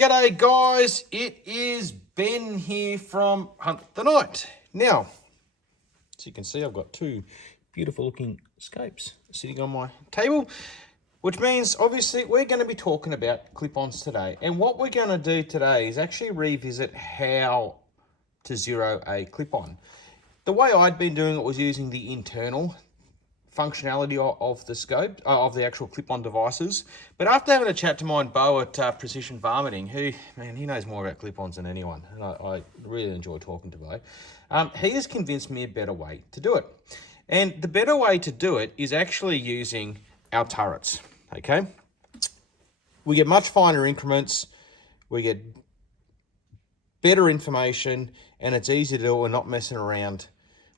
G'day guys, it is Ben here from Hunt the Night. Now, as you can see, I've got two beautiful looking scopes sitting on my table, which means obviously we're going to be talking about clip-ons today. And what we're going to do today is actually revisit how to zero a clip-on. The way I'd been doing it was using the internal functionality of the scope, of the actual clip-on devices. But after having a chat to my Beau at Precision Varminting, who, man, he knows more about clip-ons than anyone, and I really enjoy talking to Beau, he has convinced me a better way to do it. And the better way to do it is actually using our turrets, okay? We get much finer increments, we get better information, and it's easy to do. We're not messing around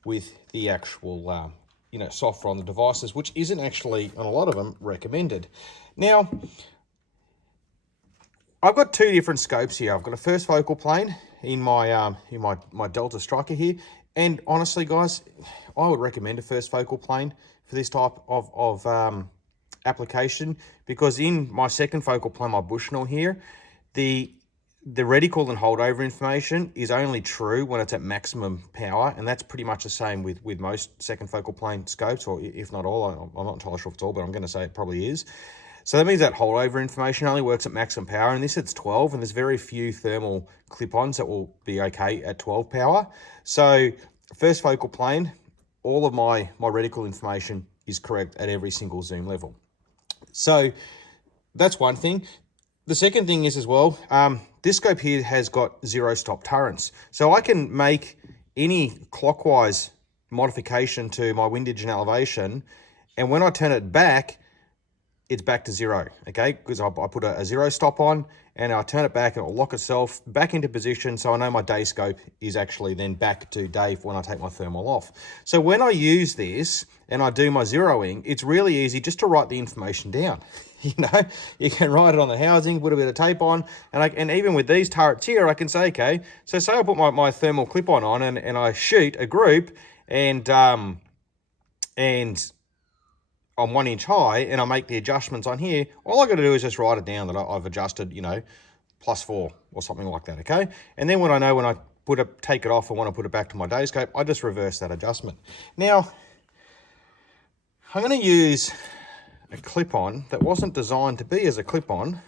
with the actual software on the devices, which isn't actually, on a lot of them, recommended. Now, I've got two different scopes here. I've got a first focal plane in my Delta Striker here, and honestly, guys, I would recommend a first focal plane for this type of application, because in my second focal plane, my Bushnell here, the reticle and holdover information is only true when it's at maximum power, and that's pretty much the same with most second focal plane scopes, or if not all. I'm not entirely sure if it's all, but I'm going to say it probably is. So that means that holdover information only works at maximum power, and this it's 12, and there's very few thermal clip-ons that will be okay at 12 power. So first focal plane, all of my reticle information is correct at every single zoom level. So that's one thing. The second thing is as well, this scope here has got zero stop turrets. So I can make any clockwise modification to my windage and elevation, and when I turn it back, it's back to zero, okay? Because I put a zero stop on, and I turn it back, and it'll lock itself back into position, so I know my day scope is actually then back to day when I take my thermal off. So when I use this, and I do my zeroing, it's really easy just to write the information down. You can write it on the housing, put a bit of tape on, and even with these turrets here, I can say, okay, so say I put my thermal clip-on on, and I shoot a group, and I'm 1 inch high, and I make the adjustments on here, all I got to do is just write it down that I've adjusted, +4 or something like that, okay? And then when I take it off and want to put it back to my day scope, I just reverse that adjustment. Now, I'm going to use a clip-on that wasn't designed to be as a clip-on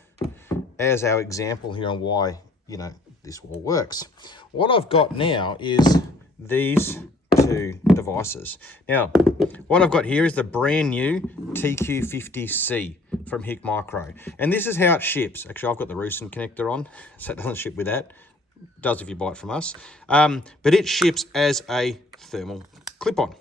as our example here on why, this all works. What I've got now is these two devices. Now, what I've got here is the brand new TQ50C from HIKMICRO. And this is how it ships. Actually, I've got the Rooson connector on, so it doesn't ship with that. It does if you buy it from us. But it ships as a thermal clip-on.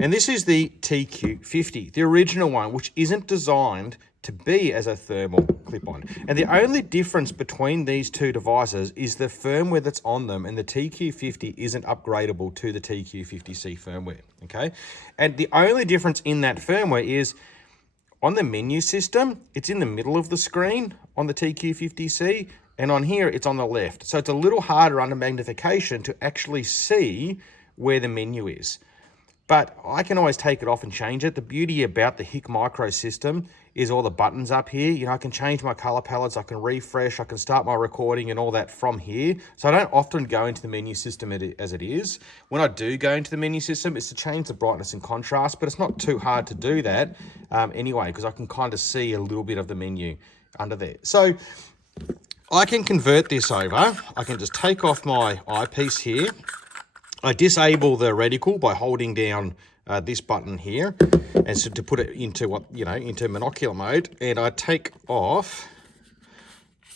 And this is the TQ50, the original one, which isn't designed to be as a thermal clip-on. And the only difference between these two devices is the firmware that's on them, and the TQ50 isn't upgradable to the TQ50C firmware, okay? And the only difference in that firmware is on the menu system, it's in the middle of the screen on the TQ50C, and on here, it's on the left. So it's a little harder under magnification to actually see where the menu is. But I can always take it off and change it. The beauty about the HIKMICRO system is all the buttons up here. I can change my color palettes, I can refresh, I can start my recording and all that from here. So I don't often go into the menu system as it is. When I do go into the menu system, it's to change the brightness and contrast, but it's not too hard to do that anyway, because I can kind of see a little bit of the menu under there. So I can convert this over. I can just take off my eyepiece here. I disable the reticle by holding down this button here, and so to put it into into monocular mode, and I take off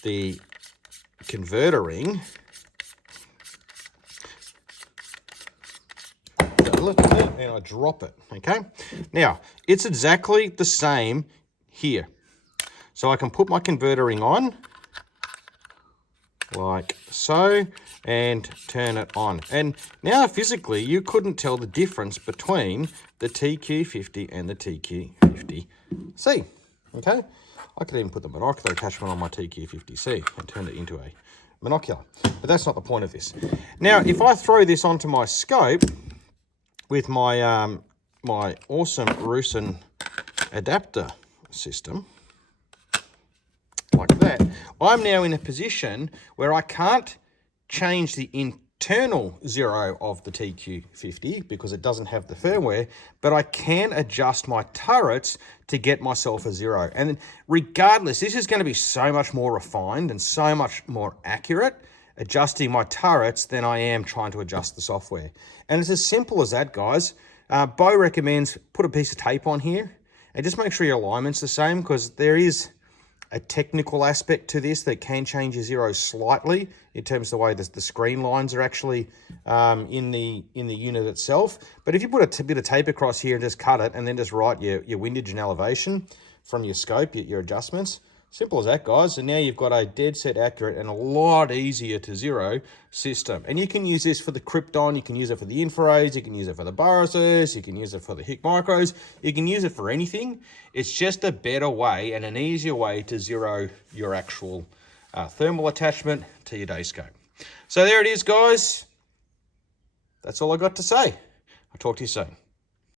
the converter ring, and I drop it. Okay, now it's exactly the same here, so I can put my converter ring on like so, and turn it on. And now physically, you couldn't tell the difference between the TQ50 and the TQ50C, okay? I could even put the monocular attachment on my TQ50C and turn it into a monocular, but that's not the point of this. Now, if I throw this onto my scope with my, my awesome Rooson adapter system, like that, I'm now in a position where I can't change the internal zero of the TQ50 because it doesn't have the firmware, but I can adjust my turrets to get myself a zero. And regardless, this is going to be so much more refined and so much more accurate adjusting my turrets than I am trying to adjust the software. And it's as simple as that, guys. Beau recommends put a piece of tape on here and just make sure your alignment's the same, because there is a technical aspect to this that can change your zeros slightly in terms of the way the screen lines are actually in the unit itself. But if you put a bit of tape across here and just cut it and then just write your windage and elevation from your scope, your adjustments, simple as that, guys. And now you've got a dead set accurate and a lot easier to zero system. And you can use this for the krypton, you can use it for the Infirays, you can use it for the Boruses, you can use it for the HIKMICROs, you can use it for anything. It's just a better way and an easier way to zero your actual thermal attachment to your day scope. So there it is, guys. That's all I got to say. I'll talk to you soon.